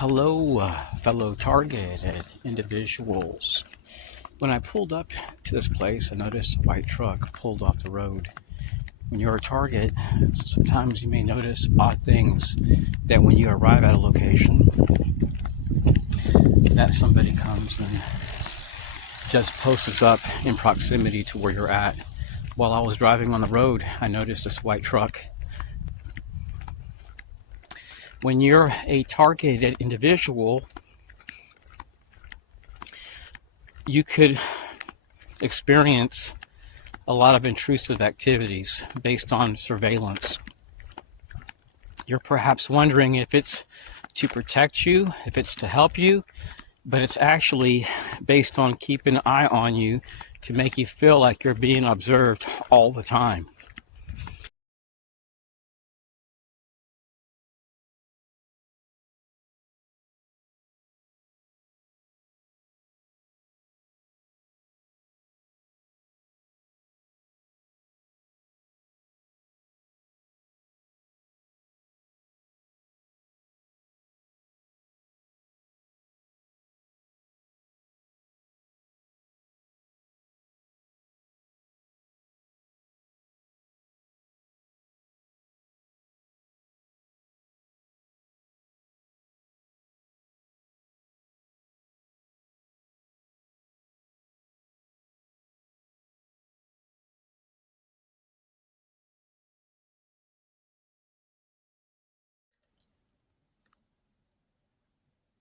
Hello, fellow targeted individuals. When I pulled up to this place, I noticed a white truck pulled off the road. When you're a target, sometimes you may notice odd things that when you arrive at a location, that somebody comes and just posts up in proximity to where you're at. While I was driving on the road, I noticed this white truck. When you're a targeted individual, you could experience a lot of intrusive activities based on surveillance. You're perhaps wondering if it's to protect you, if it's to help you, but it's actually based on keeping an eye on you to make you feel like you're being observed all the time.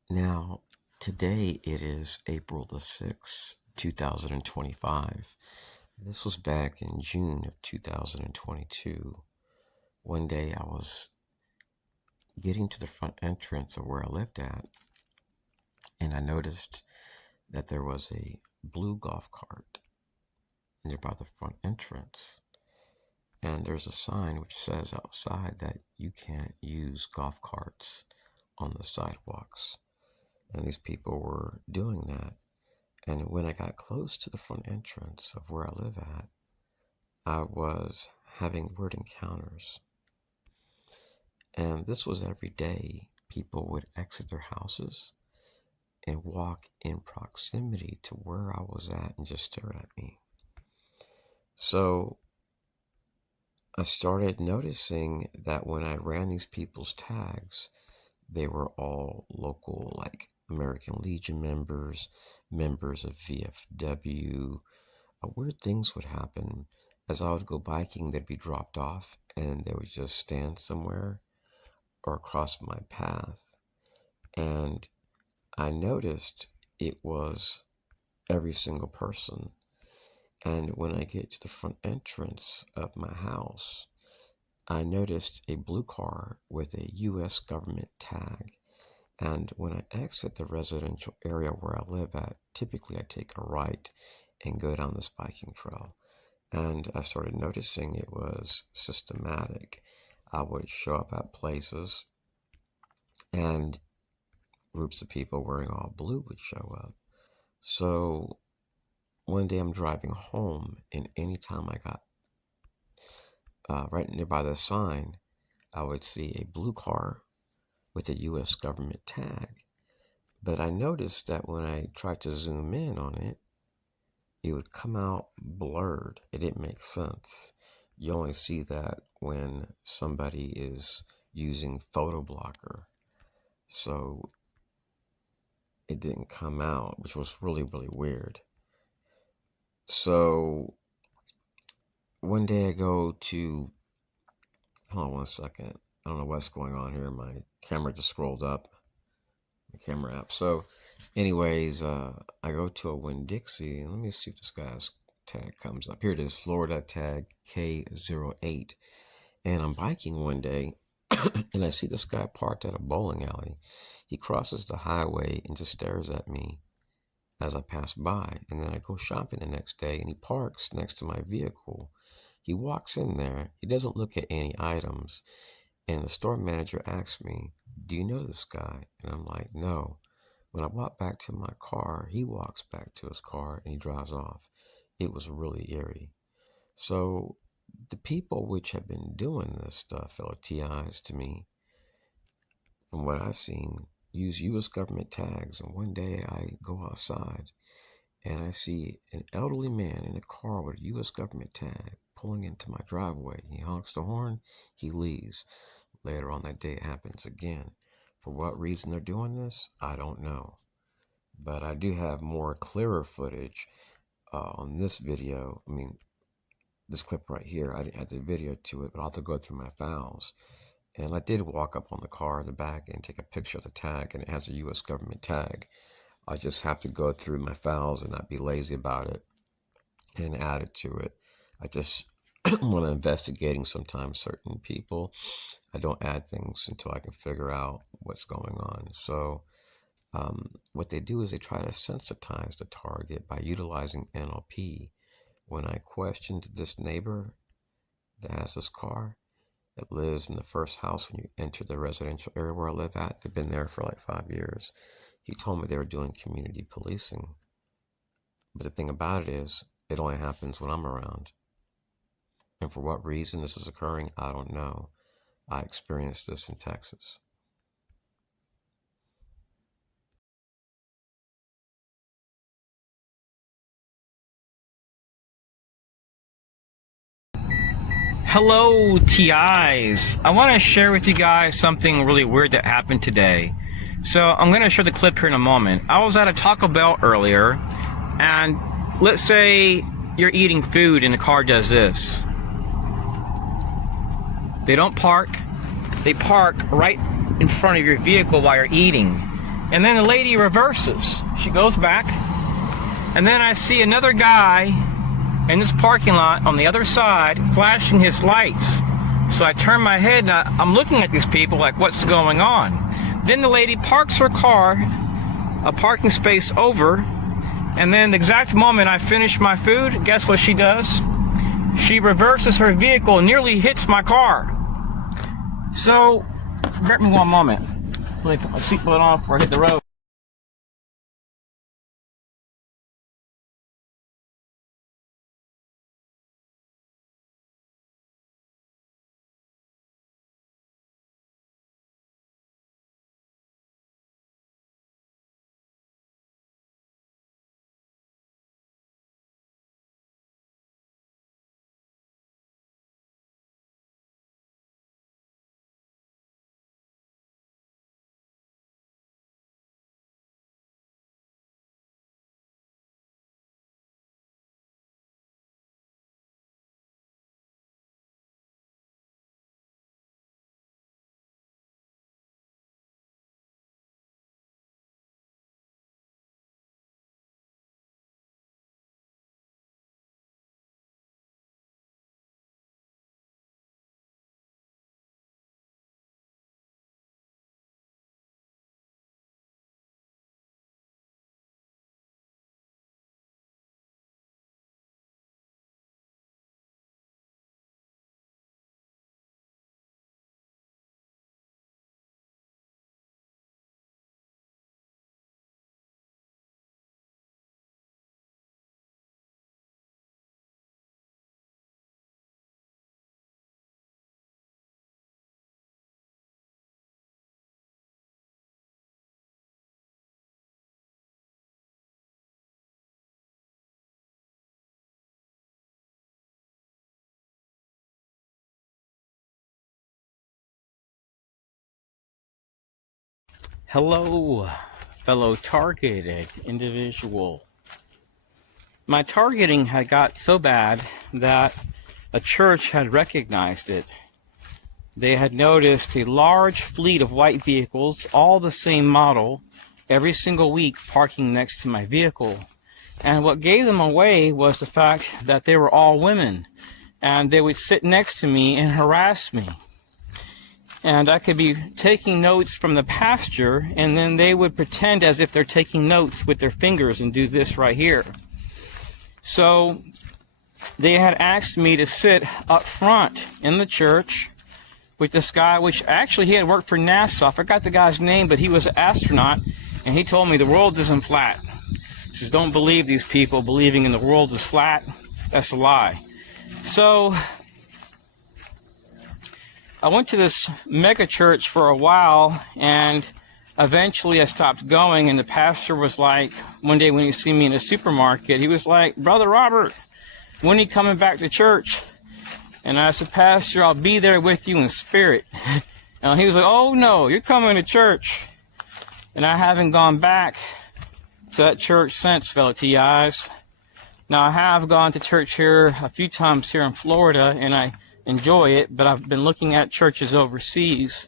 Now, today it is April the 6th, 2025. This was back in June of 2022. One day I was getting to the front entrance of where I lived at, and I noticed that there was a blue golf cart nearby the front entrance. And there's a sign which says outside that you can't use golf carts on the sidewalks. And these people were doing that. And when I got close to the front entrance of where I live at, I was having weird encounters. And this was every day. People would exit their houses and walk in proximity to where I was at and just stare at me. So I started noticing that when I ran these people's tags, they were all local, like American Legion members, members of VFW. Weird things would happen. As I would go biking, they'd be dropped off and they would just stand somewhere or across my path. And I noticed it was every single person. And when I get to the front entrance of my house, I noticed a blue car with a U.S. government tag. And when I exit the residential area where I live at, typically I take a right and go down this biking trail. And I started noticing it was systematic. I would show up at places and groups of people wearing all blue would show up. So one day I'm driving home, and anytime I got right nearby the sign, I would see a blue car with a U.S. government tag. But I noticed that when I tried to zoom in on it, it would come out blurred. It didn't make sense. You only see that when somebody is using photo blocker. So it didn't come out, which was really, really weird. So one day I go to, hold on one second. I don't know what's going on here. My camera just scrolled up, the camera app. So anyways, I go to a Winn-Dixie, and let me see if this guy's tag comes up. Here it is, Florida tag K08. And I'm biking one day, and I see this guy parked at a bowling alley. He crosses the highway and just stares at me as I pass by. And then I go shopping the next day, and he parks next to my vehicle. He walks in there. He doesn't look at any items. And the store manager asks me, "Do you know this guy?" And I'm like, "No." When I walk back to my car, he walks back to his car and he drives off. It was really eerie. So the people which have been doing this stuff, fellow TIs, to me, from what I've seen, use U.S. government tags. And one day I go outside and I see an elderly man in a car with a U.S. government tag pulling into my driveway. He honks the horn, he leaves. Later on that day, it happens again. For what reason they're doing this, I don't know. But I do have more clearer footage on this video. I mean, this clip right here, I didn't add the video to it, but I'll have to go through my files. And I did walk up on the car in the back and take a picture of the tag, and it has a U.S. government tag. I just have to go through my files and not be lazy about it and add it to it. I just, when I'm investigating sometimes certain people, I don't add things until I can figure out what's going on. So what they do is they try to sensitize the target by utilizing NLP. When I questioned this neighbor that has this car, that lives in the first house when you enter the residential area where I live at, they've been there for like 5 years. He told me they were doing community policing. But the thing about it is, it only happens when I'm around. And for what reason this is occurring, I don't know. I experienced this in Texas. Hello, TIs. I want to share with you guys something really weird that happened today. So I'm going to show the clip here in a moment. I was at a Taco Bell earlier, and let's say you're eating food and the car does this. They don't park. They park right in front of your vehicle while you're eating. And then the lady reverses. She goes back. And then I see another guy in this parking lot on the other side flashing his lights. So I turn my head and I'm looking at these people like, what's going on? Then the lady parks her car a parking space over, and then the exact moment I finish my food, guess what she does? She reverses her vehicle and nearly hits my car. So, bear with me one moment. Let me put my seatbelt on before I hit the road. Hello, fellow targeted individual. My targeting had got so bad that a church had recognized it. They had noticed a large fleet of white vehicles, all the same model, every single week parking next to my vehicle. And what gave them away was the fact that they were all women, and they would sit next to me and harass me. And I could be taking notes from the pasture, and then they would pretend as if they're taking notes with their fingers and do this right here. So they had asked me to sit up front in the church with this guy, which actually he had worked for NASA. I forgot the guy's name, but he was an astronaut, and he told me the world isn't flat. He says, don't believe these people believing in the world is flat. That's a lie. So I went to this mega church for a while, and eventually I stopped going, and the pastor was like, one day when he seen me in a supermarket, he was like, "Brother Robert, when are you coming back to church?" And I said, "Pastor, I'll be there with you in spirit." And he was like, "Oh no, you're coming to church." And I haven't gone back to that church since, fellow TIs. Now, I have gone to church here a few times here in Florida, and I enjoy it, but I've been looking at churches overseas.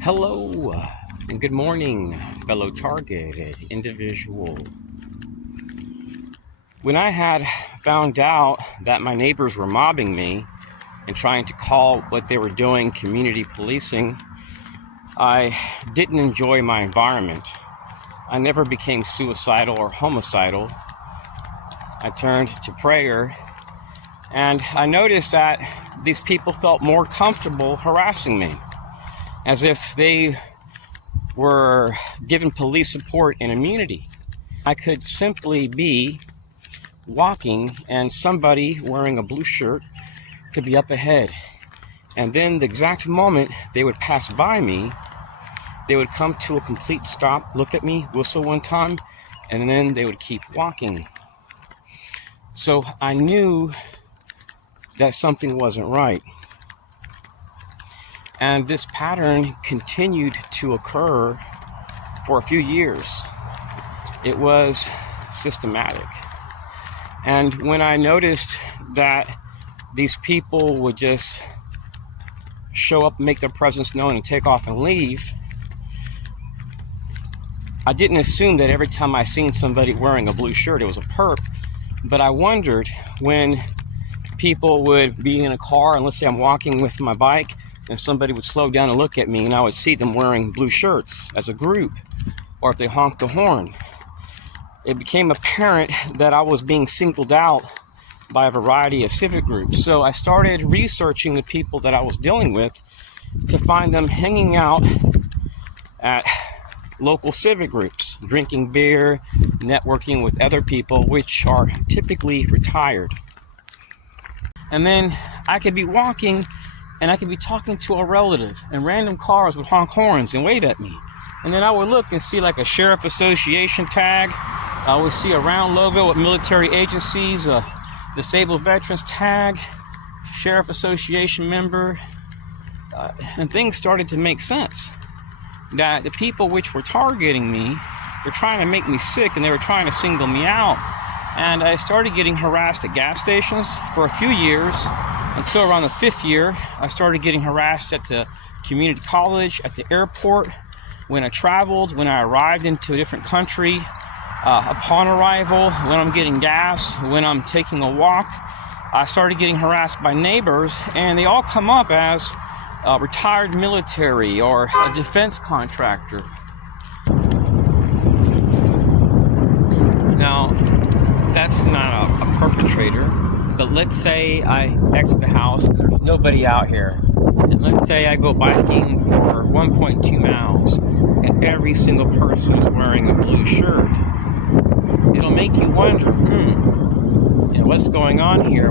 Hello, and good morning, fellow targeted individual. When I had found out that my neighbors were mobbing me and trying to call what they were doing community policing, I didn't enjoy my environment. I never became suicidal or homicidal. I turned to prayer, and I noticed that these people felt more comfortable harassing me, as if they were given police support and immunity. I could simply be walking and somebody wearing a blue shirt could be up ahead, and then the exact moment they would pass by me, they would come to a complete stop, look at me, whistle one time, and then they would keep walking. So I knew that something wasn't right. And this pattern continued to occur for a few years. It was systematic. And when I noticed that these people would just show up, make their presence known, and take off and leave, I didn't assume that every time I seen somebody wearing a blue shirt, it was a perp. But I wondered when people would be in a car, and let's say I'm walking with my bike, and somebody would slow down and look at me, and I would see them wearing blue shirts as a group, or if they honked the horn. It became apparent that I was being singled out by a variety of civic groups. So I started researching the people that I was dealing with to find them hanging out at local civic groups, drinking beer, networking with other people, which are typically retired. And then I could be walking and I could be talking to a relative, and random cars would honk horns and wave at me. And then I would look and see like a sheriff association tag. I would see a round logo with military agencies, a disabled veterans tag, sheriff association member, and things started to make sense. That the people which were targeting me were trying to make me sick, and they were trying to single me out. And I started getting harassed at gas stations for a few years, until around the 5th year, I started getting harassed at the community college, at the airport, when I traveled, when I arrived into a different country, upon arrival, when I'm getting gas, when I'm taking a walk. I started getting harassed by neighbors, and they all come up as retired military or a defense contractor. Now, that's not a perpetrator, but let's say I exit the house and there's nobody out here. And let's say I go biking for 1.2 miles and every single person is wearing a blue shirt. It'll make you wonder, what's going on here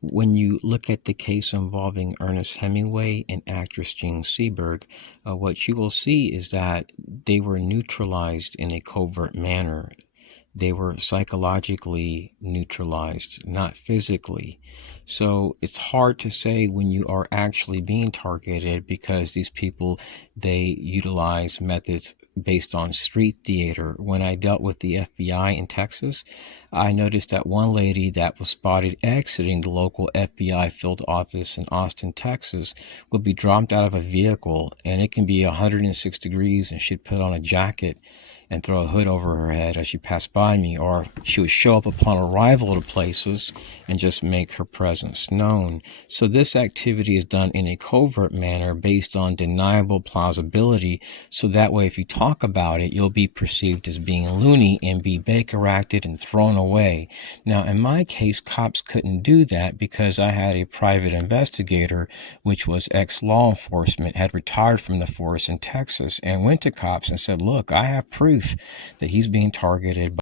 when you look at the case involving Ernest Hemingway and actress Jean Seberg. What you will see is that they were neutralized in a covert manner. They were psychologically neutralized, not physically. So it's hard to say when you are actually being targeted, because these people, they utilize methods based on street theater. When I dealt with the FBI in Texas, I noticed that one lady that was spotted exiting the local FBI field office in Austin, Texas, would be dropped out of a vehicle, and it can be 106 degrees, and she'd put on a jacket and throw a hood over her head as she passed by me, or she would show up upon arrival to places and just make her presence known. So this activity is done in a covert manner based on deniable plausibility, so that way if you talk about it, you'll be perceived as being loony and be Baker acted and thrown away. Now in my case, cops couldn't do that because I had a private investigator, which was ex-law enforcement, had retired from the force in Texas, and went to cops and said, look, I have proof that he's being targeted